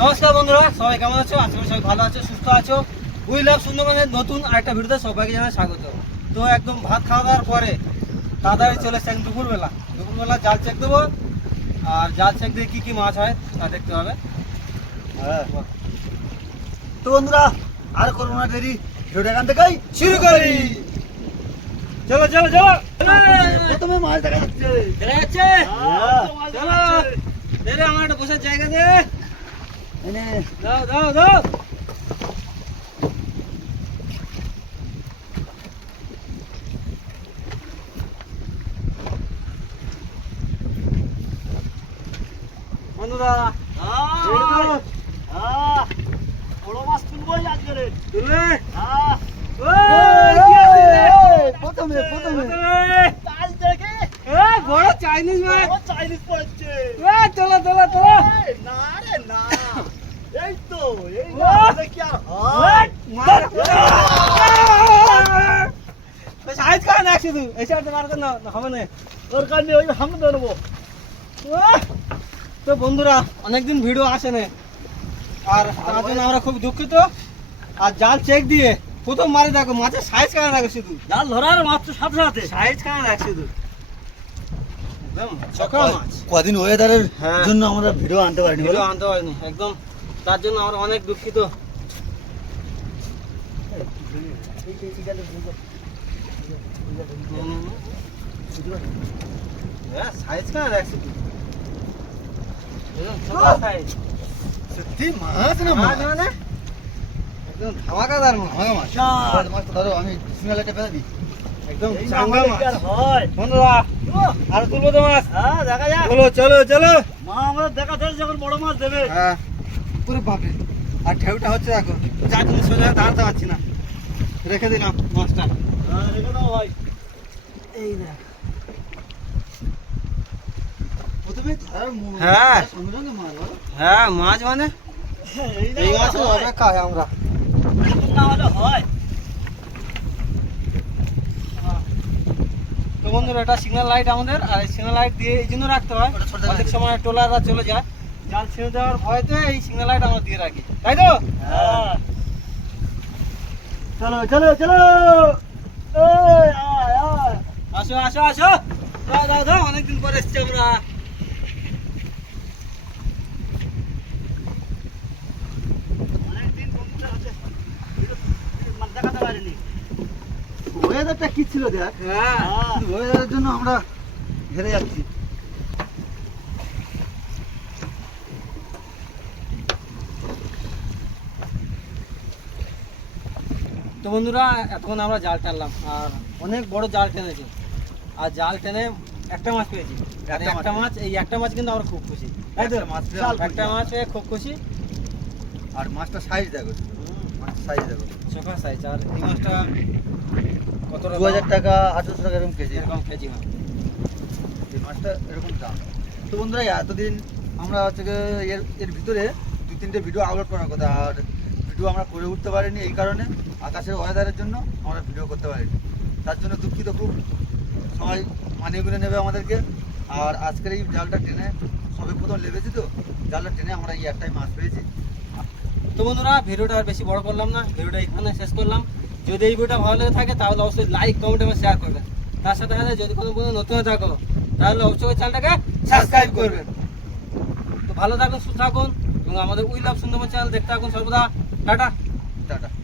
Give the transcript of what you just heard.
নমস্কার বন্ধুরা সবাই কেমন আছো? আজকে সবাই ভালো আছো সুস্থ আছো। উই লাভ সুন্দরবনের নতুন আরেকটা ভিডিওতে সবাইকে জানাই স্বাগত। তো একদম ভাত খাওয়া দাওয়ার পরে তাড়াতাড়ি চলে এসছে একদম দুপুরবেলা। দুপুরবেলা জাল চেক দেবো আর জাল চেক দিয়ে কী কী মাছ হয় তা দেখতে হবে। হ্যাঁ। তো বন্ধুরা আর করব না দেরি ভিডিওটা এখান থেকেই শুরু করি। চলো চলো চলো। প্রথমে মাছ দেখা যাচ্ছে। দেখা যাচ্ছে? হ্যাঁ। চলো আমার একটা বসার জায়গা দে। এনে। দাও দাও দাও। বন্ধুরা বড় মাছ তুলবোই আজকে রে। তুলবে? প্রথমে প্রথমে। কাজ দেখে। বড় চাইনিজ মাছ। চাইনিজ পড়ছে তোলো তোলো এই, না রে না এই তো এই ও! না কি আর হয় মার সাইজ কার না শুধু এই না না, হবে না ওর কারণে ওই সামনে ধরবো তো বন্ধুরা অনেকদিন ভিডিও আসে না আর তার জন্য আমরা খুব দুঃখিত। আর জাল চেক দিয়ে প্রথম মারি দেখো মাছের সাইজ কানা দেখো শুধু? জাল ধরার মাত্র সাথে সাথে। সাইজ কানা দেখ শুধু? একদম মাছ কদিন ওয়েদারের হ্যাঁ। জন্য আমরা ভিডিও আনতে পারিনি ভিডিও আনতে পারিনি একদম। তার জন্য আমরা অনেক দুঃখিত। সাইজ কানা দেখ শুধু একদম চকা সাইজ সত্যি মাছ না মাছ মাছ? মানে? একদম ধামাকাদার মাছ। মাছ। ধরো আমি সিঙ্গেল একটা পেয়ে দিই একদম চাঙ্গা মাছ। আর হয়। বন্ধুরা আর তুলবো তো মাছ? হ্যাঁ দেখা যাক। চলো চলো চলো। মা আমাদের দেখা যখন বড় মাছ দেবে। হ্যাঁ। পুরো বাপরে। আর ঢেউটা হচ্ছে দেখো যার জন্য সোজা দাঁড়াতে পারছি না। রেখে দিলাম মাছটা। হ্যাঁ রেখে দাও ভাই এই দেখ হ্যাঁ। সঙ্গে মাছ হ্যাঁ মাছ মানে? এই হয়। অপেক্ষায় আমরা। হয়। তো বন্ধুরা এটা সিগন্যাল লাইট আমাদের আর এই সিগন্যাল লাইট দিয়ে এই জন্য রাখতে হয়। অনেক সময় টোলাররা চলে যায়। জাল ছেড়ে দেওয়ার ভয়তে এই সিগন্যাল লাইট আমরা দিয়ে রাখি। তাই তো? হ্যাঁ। চলো চলো চলো। আসো আসো আসো! দাও দাও দাও অনেকদিন পরে এসছি আমরা। ওয়েদারটা কি ছিল দেখ? হ্যাঁ। ওয়েদারের জন্য আমরা হেরে যাচ্ছি। তো বন্ধুরা এতক্ষণ আমরা জাল টানলাম আর অনেক বড় জাল টেনেছি। আর জাল টেনে একটা মাছ পেয়েছি। আর একটা একটা মাছ। এই একটা মাছ কিন্তু আমরা খুব খুশি। তাই তো? একটা মাছ একটা মাছ পেয়ে খুব খুশি। আর মাছটা সাইজ দেখো। সাইজ দেখো। চোখা সাইজ আর এই মাছটা কতটা দু হাজার টাকা আঠারোশো টাকা এরকম কেজি। এরকম কেজি হয়। এই মাছটা এরকম দাম। তো বন্ধুরা এতদিন আমরা হচ্ছে এর এর ভিতরে দু তিনটে ভিডিও আপলোড করার কথা আর ভিডিও আমরা করে উঠতে পারিনি এই কারণে, আকাশের ওয়েদারের জন্য আমরা ভিডিও করতে পারিনি। তার জন্য দুঃখিত খুব। সবাই মানিয়ে গুনে নেবে আমাদেরকে। আর আজকের এই জালটা টেনে, সবে প্রথম লেগেছি তো, জালটা টেনে আমরা এই একটাই মাছ পেয়েছি। তো বন্ধুরা, ভিডিওটা আর বেশি বড় করলাম না, ভিডিওটা এখানে শেষ করলাম। যদি এই ভিডিওটা ভালো লেগে থাকে, তাহলে অবশ্যই লাইক কমেন্ট এবং শেয়ার করবেন। তার সাথে সাথে যদি কোনো বন্ধু নতুন থাকো, তাহলে অবশ্যই চ্যানেলটাকে সাবস্ক্রাইব করবেন। তো ভালো থাকুন, সুস্থ থাকুন, এবং আমাদের উই লাভ সুন্দরবন চ্যানেল দেখতে থাকুন সর্বদা। ടാറ്റ ടാറ്റ